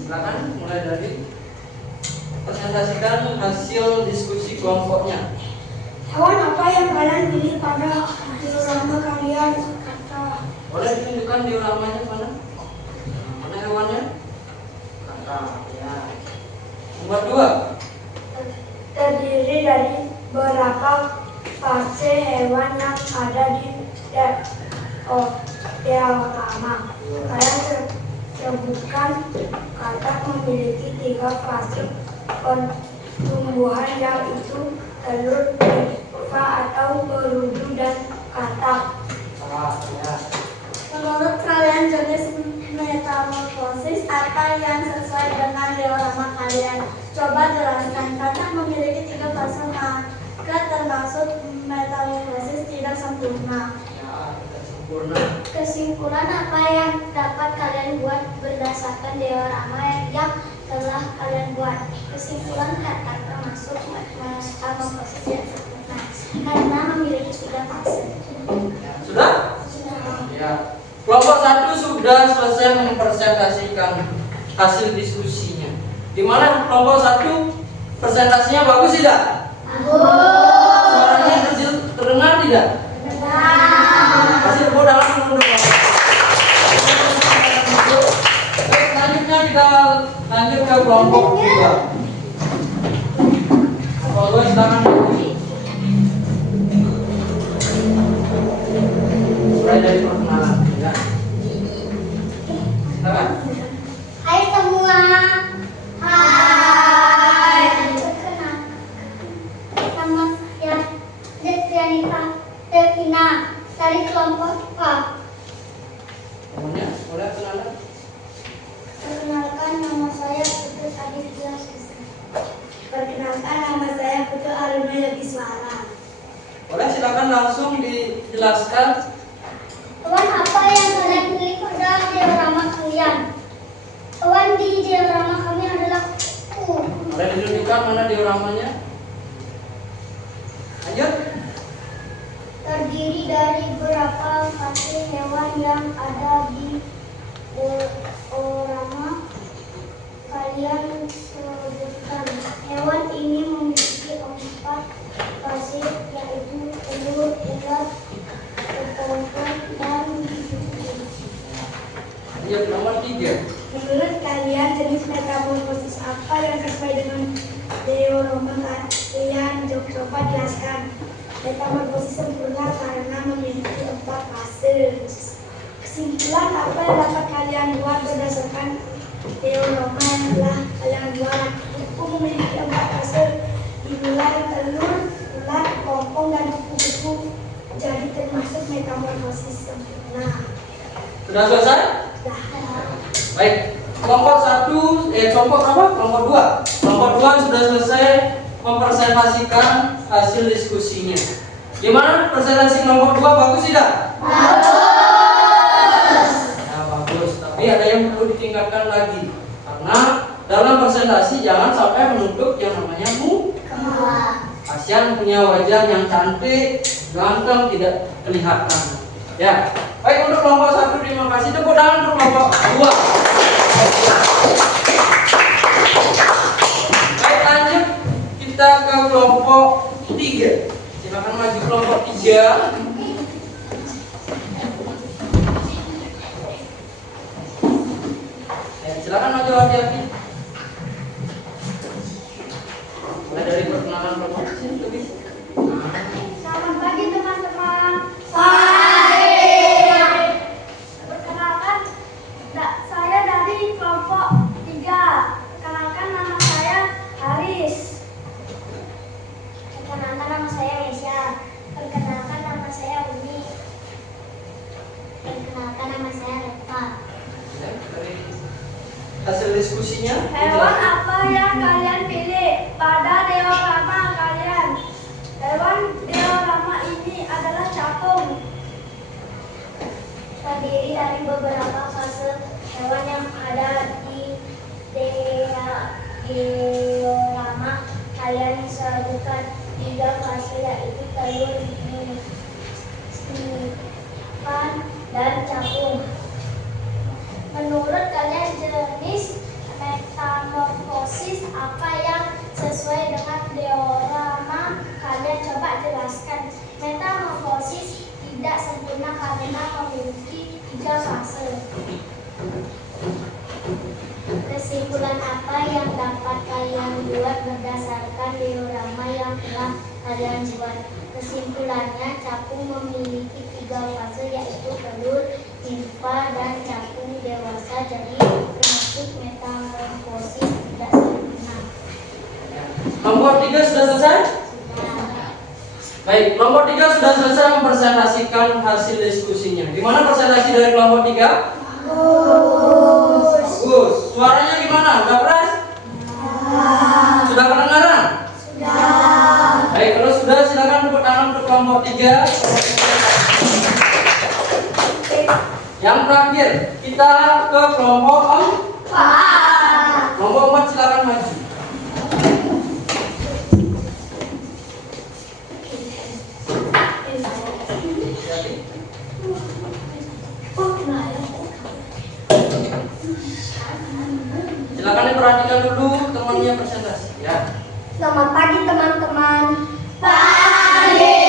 Silakan mulai dari presentasikan hasil diskusi kelompoknya. Hewan apa yang kalian pilih pada diorama kalian? Kata. Boleh ditunjukkan dioramanya mana? Mana hewannya? Kata. Ya. Nomor 2. terdiri dari beberapa fase hewan yang ada di diorama. Kalian sebutkan katak memiliki 3 fase pertumbuhan, yaitu telur, pupa atau berudu, dan katak. Ya. Menurut kalian, jenis metamorfosis apa yang sesuai dengan diorama kalian? Coba jelaskan. Katak memiliki 3 fase, maka termasuk metamorfosis tidak sempurna. Ya, tidak sempurna. Kesimpulan apa yang dapat kalian buat berdasarkan diorama yang telah kalian buat? Kesimpulan katak termasuk metamorfosis yang sempurna karena memiliki 3 fase. Sudah? Ya. Kelompok 1 sudah selesai mempresentasikan hasil diskusinya. Di mana kelompok 1 presentasinya bagus tidak? Suaranya terdengar tidak? Kasih tepuk tangan untuk Baik, selanjutnya kita lanjut ke kelompok 2. Kelompok 2 silakan. Mulai dari perkenalan, ya. Silakan. Hai semua. Hai. Nama saya Devianita Devina dari kelompok A. Namanya, boleh kenalan? Perkenalkan, nama saya Putri Aditya Sisa. Perkenalkan, nama saya Putri Aruna Yogiswara. Boleh silakan langsung dijelaskan. Hewan apa yang kalian pilih pada diorama kalian? Hewan di diorama kami adalah kuku. Boleh ditunjukkan mana dioramanya? Lanjut. Terdiri dari beberapa fase hewan yang ada di diorama kalian sebutkan. Hewan ini memiliki 4 fase, yaitu telur, ular, kepompong, dan bibit. Lanjut nomor 3. Menurut kalian, jenis metamorfosis apa yang sesuai dengan diorama kalian? Coba jelaskan. Metamorfosis sempurna karena memiliki 4 fase. Kesimpulan apa yang dapat kalian buat berdasarkan diorama yang telah kalian buat? Kuku memiliki 4 fase, dimulai telur, ular, kepompong, dan kuku-kuku, jadi termasuk metamorfosis sempurna. Sudah selesai? Baik. Kelompok 1, kelompok apa? Kelompok 2. Kelompok 2 sudah selesai mempresentasikan hasil diskusinya. Gimana presentasi kelompok 2, bagus tidak? Bagus. Ya, bagus. Tapi ada yang perlu ditingkatkan lagi. Karena dalam presentasi jangan sampai menutup yang namanya muka. Kasihan punya wajah yang cantik, ganteng, tidak kelihatan. Ya. Baik, untuk kelompok 1 terima kasih. Tepuk tangan untuk kelompok 2. Baik, lanjut kita ke kelompok 3. Silakan maju kelompok 3. Ya, silakan maju hati-hati. Mulai dari perkenalan kelompok sini lebih. Selamat pagi teman-teman. Perkenalkan, saya dari kelompok 3. Perkenalkan, nama saya Haris. Perkenalkan, nama saya Mesya. Perkenalkan, nama saya Umi. Perkenalkan, nama saya Reva. Ya, dari hasil diskusinya. Hewan apa yang kalian pilih pada diorama kalian? Hewan diorama ini adalah capung. Terdiri dari beberapa fase hewan yang ada di diorama kalian sebutkan. 3 fase, yaitu telur, simpan, dan capung. Menurut kalian, jenis metamorfosis apa yang sesuai dengan diorama kalian? Coba jelaskan. Metamorfosis tidak sempurna karena memiliki 3 fase. Kesimpulan apa yang dapat kalian buat berdasarkan diorama telah kalian buat. Kesimpulannya, capung memiliki 3 fase, yaitu pelur, nimfa, dan capung dewasa. Jadi termasuk metamorfosis tidak sempurna. Nomor 3 sudah selesai? Baik, nomor 3 sudah selesai mempresentasikan hasil diskusinya. Gimana presentasi dari kelompok 3? Bagus. Suaranya gimana? Udah keras? Sudah kedengaran? Sudah. Baik, kalau sudah silakan tepuk tangan untuk kelompok 3. Yang terakhir, kita ke kelompok 4. Kelompok 4 silakan maju. Silakan diperhatikan dulu temannya presentasi ya. Selamat pagi teman-teman. Pagi.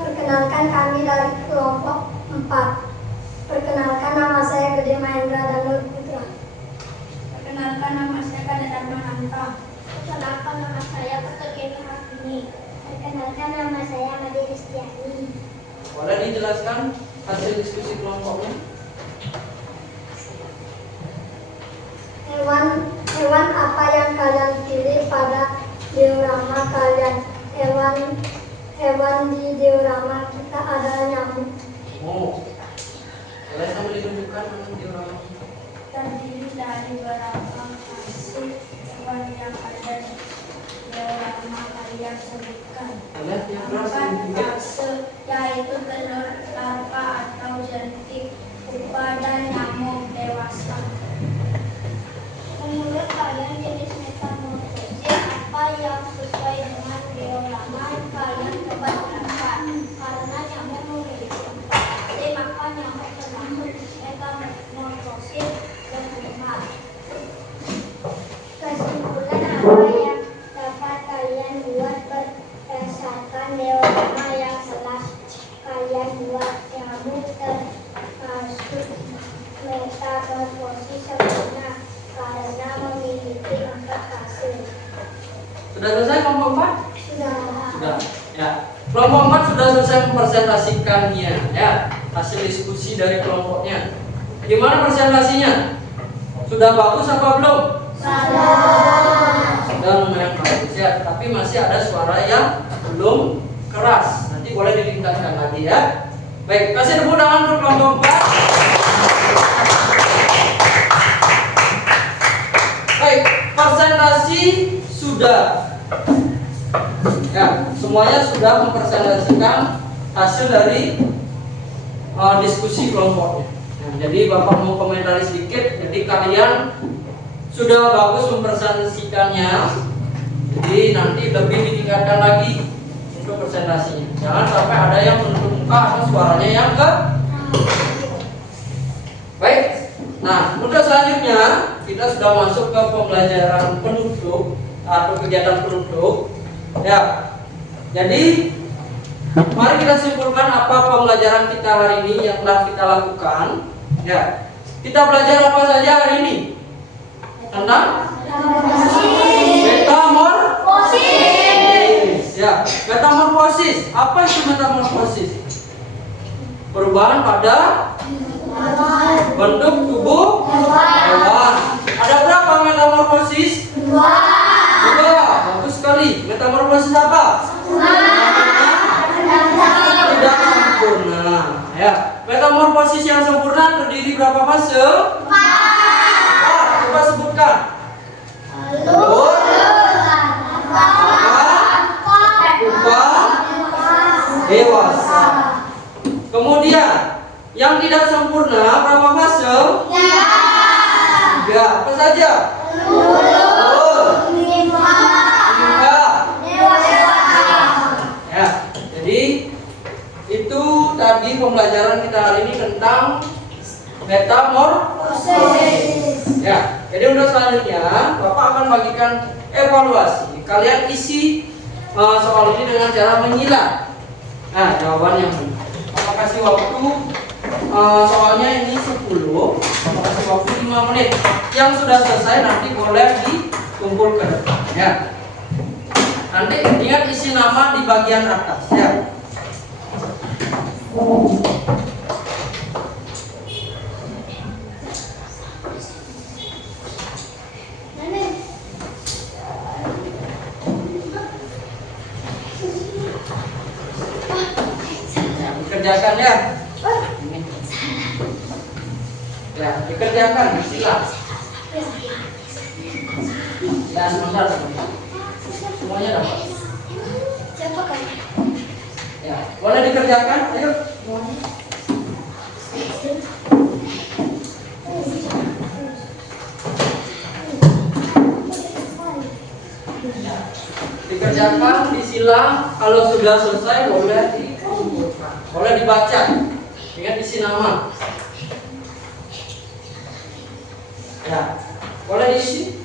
Perkenalkan kami dari kelompok 4. Perkenalkan nama saya Gede Mahendra Danur Putra. Perkenalkan nama saya Kadar Mananta. Perkenalkan nama saya Pertugeni Hafini. Perkenalkan nama saya Made Ristiani. Boleh dijelaskan hasil diskusi kelompoknya? Hewan apa yang kalian pilih pada diorama kalian? Hewan di diorama kita adalah nyamuk. Oh, boleh sambil ditunjukkan mana diorama? Terdiri dari beberapa hasil hewan yang ada di diorama kalian sebutkan. Lihat yang keras Empat fase, yaitu telur, larva atau jentik, pupa, dan nyamuk dewasa. Menurut kalian jenis metamorfosis apa yang sesuai dengan diorama kalian coba terangkan? Karena nyamuk memiliki 4 fase, maka nyamuk termasuk metamorfosis sempurna. Kesimpulan apa yang dapat kalian buat berdasarkan diorama yang telah kalian buat? Nyamuk termasuk metamorfosis sempurna karena memiliki 4 fase. Sudah selesai kelompok 4? Sudah. Sudah. Ya. Kelompok 4 sudah selesai mempresentasikannya ya. Hasil diskusi dari kelompoknya. Gimana presentasinya? Sudah bagus apa belum? Sudah lumayan bagus ya, tapi masih ada suara yang belum keras. Nanti boleh ditingkatkan lagi ya. Baik, kasih tepuk tangan untuk kelompok 4. Baik, presentasi sudah. Ya, semuanya sudah mempresentasikan hasil dari diskusi kelompoknya. Nah, jadi Bapak mau komentari sedikit. Jadi kalian sudah bagus mempresentasikannya. Jadi nanti lebih ditingkatkan lagi untuk presentasinya. Jangan sampai ada yang menutup muka atau suaranya yang ke. Baik. Nah, untuk selanjutnya kita sudah masuk ke pembelajaran penutup atau kegiatan penutup. Ya. Jadi mari kita simpulkan apa pembelajaran kita hari ini yang telah kita lakukan. Ya. Kita belajar apa saja hari ini? Tentang metamorfosis. Ya, metamorfosis. Apa itu metamorfosis? Perubahan pada bentuk tubuh hewan. Ada berapa metamorfosis? 2. Bagus sekali. Metamorfosis apa? Tidak sempurna. Ya. Metamorfosis yang sempurna terdiri berapa fase? 4. Coba sebutkan. Telur, pupa, dewasa. Kemudian yang tidak sempurna berapa fase? 3. Apa saja? Telur, nimfa. Ya, jadi itu tadi pembelajaran kita hari ini tentang metamorfosis. Ya, jadi untuk selanjutnya Bapak akan bagikan evaluasi. Kalian isi soal ini dengan cara menyilang. Nah, jawaban yang benar. Bapak kasih waktu soalnya ini 10. Bapak kasih waktu 5 menit. Yang sudah selesai nanti boleh dikumpulkan. Ya. Nanti ingat isi nama di bagian atas ya. Dikerjakan ya. Ini. Ya, dikerjakan, silakan. Ya, sebentar. Semuanya dapat. Siapa kan? Ya, boleh dikerjakan? Ayo. Dikerjakan, disilang. Kalau sudah selesai boleh dibaca. Ingat isi nama. Ya, boleh diisi.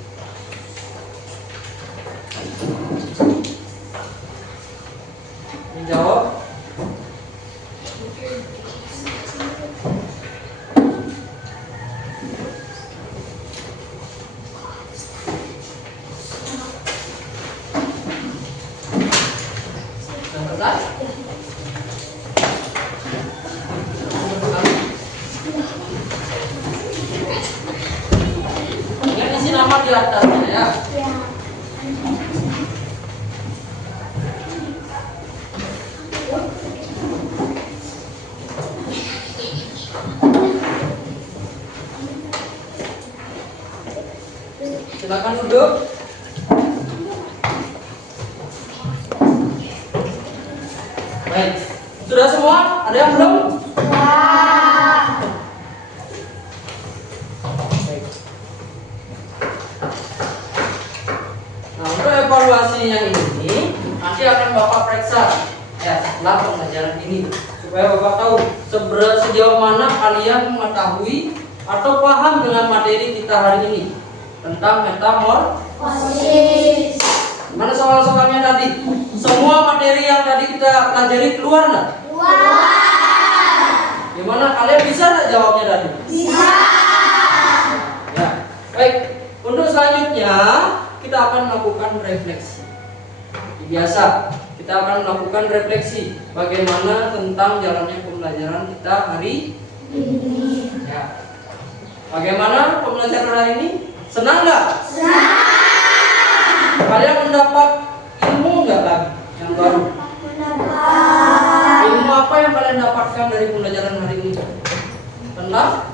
Dijawab. Selesai? Ingat isi nama di atasnya ya. Ya. Silakan duduk. Baik, sudah semua? Ada yang belum? Baik. Nah, untuk evaluasi yang ini nanti akan Bapak periksa ya setelah pembelajaran ini supaya Bapak tahu sejauh mana kalian mengetahui atau paham dengan materi kita hari ini tentang metamorfosis. Mana soal-soalnya tadi? Semua materi yang tadi kita pelajari keluar nggak? Keluar. Gimana kalian bisa nggak jawabnya tadi? Bisa. Ya, baik. Untuk selanjutnya kita akan melakukan refleksi. Biasa kita akan melakukan refleksi bagaimana tentang jalannya pembelajaran kita hari ini. Ya. Bagaimana pembelajaran hari ini? Senang nggak? Senang. Kalian mendapat ilmu nggak lagi yang baru? Mendapat. Ilmu apa yang kalian dapatkan dari pembelajaran hari ini? Tentang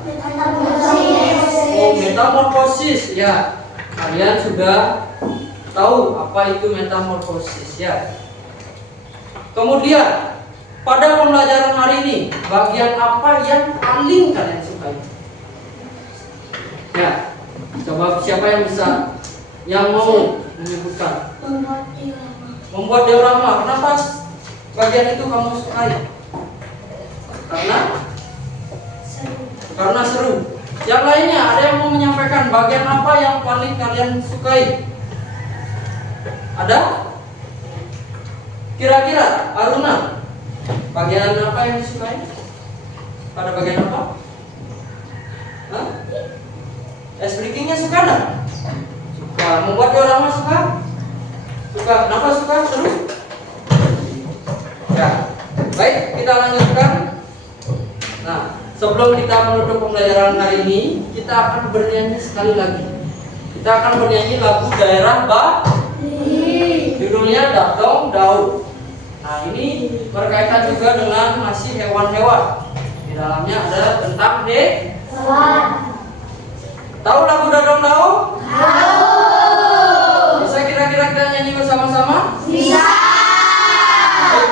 metamorfosis ya. Kalian sudah tahu apa itu metamorfosis ya. Kemudian pada pembelajaran hari ini bagian apa yang paling kalian sukai? Ya, coba siapa yang bisa, yang mau menyebutkan? Membuat diorama. Kenapa bagian itu kamu sukai? Karena seru. Yang lainnya ada yang mau menyampaikan bagian apa yang paling kalian sukai? Ada? Kira-kira Aruna, bagian apa yang disukai? Pada bagian apa? Hah? Es breakingnya suka nggak? Suka. Membuat diorama suka? Suka. Kenapa suka? Seru? Ya. Baik, kita lanjutkan. Nah, sebelum kita menutup pembelajaran hari ini, kita akan bernyanyi sekali lagi. Kita akan bernyanyi lagu daerah Bali. Judulnya Dadong Daud. Nah, ini berkaitan juga dengan masih hewan-hewan. Di dalamnya ada tentang hewan. Tahu lagu Dadong Daud? Tahu. Bisa kira-kira kita nyanyi bersama-sama? Bisa.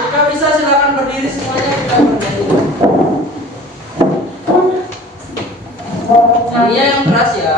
Jika bisa silakan berdiri semuanya, kita bernyanyi. Nyanyinya yang keras ya.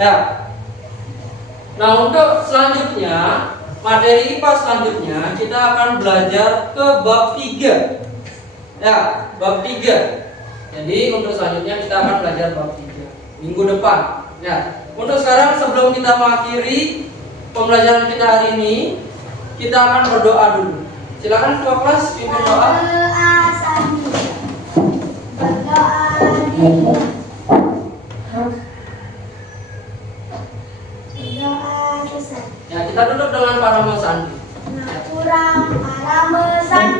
Ya. Nah, untuk selanjutnya, materi IPA selanjutnya kita akan belajar ke bab 3. Ya, bab 3. Jadi untuk selanjutnya kita akan belajar bab 3 minggu depan. Ya. Untuk sekarang sebelum kita mengakhiri pembelajaran kita hari ini, kita akan berdoa dulu. Silakan ketua kelas pimpin doa. Berdoa sambil berdoa di berdoa selesai. Ya, kita duduk dengan para mesandi. Nah, kurang para mesan